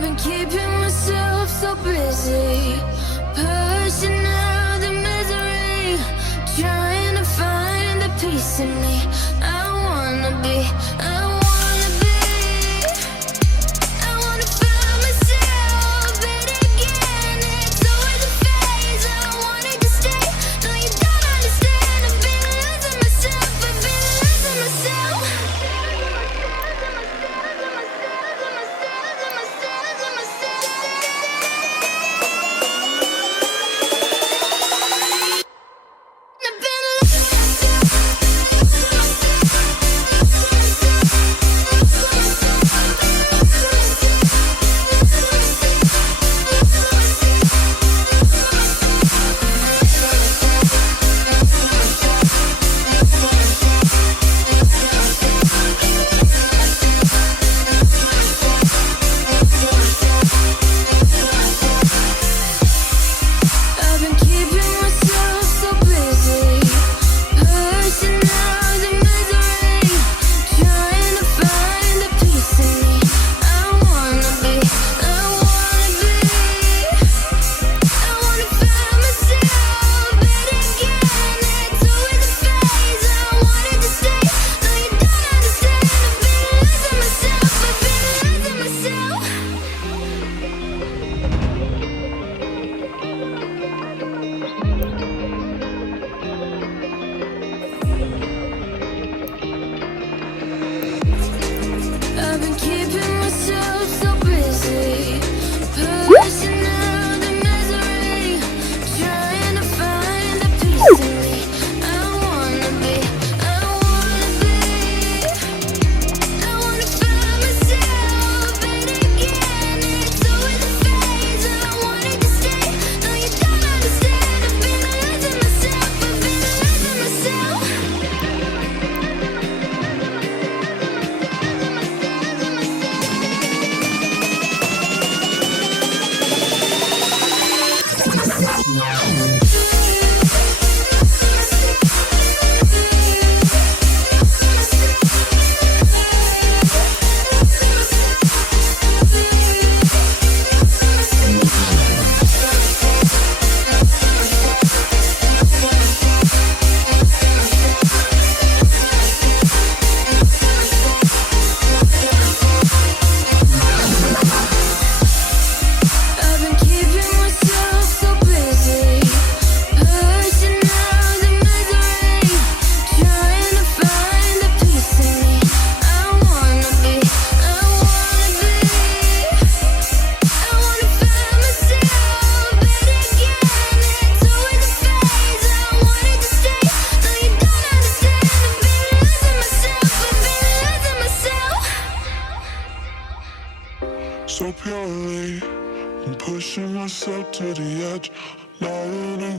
I've been keeping myself so busy, pushing out the misery, trying to find the peace in me. I wanna be, I wanna be, I wanna find myself, but again, it's always a phase. I wanted to stay, no you don't understand. I've been losing myself, I've been losing myself. I've been keeping myself so busy, pushing out the misery, trying to find the peace in me. I wanna be, I wanna be, I wanna find myself, but again, it's always a phase. I wanted to stay, no you don't understand. I've been losing myself, I've been losing myself. I've been keeping myself so busy, pushing out the misery, trying to find the peace in me. I wanna be, I wanna be, I wanna find myself, but again, it's always a phase. I wanted to stay, no you don't understand. I've been losing myself, I've been losing myself. So purely, I'm pushing myself to the edge, not running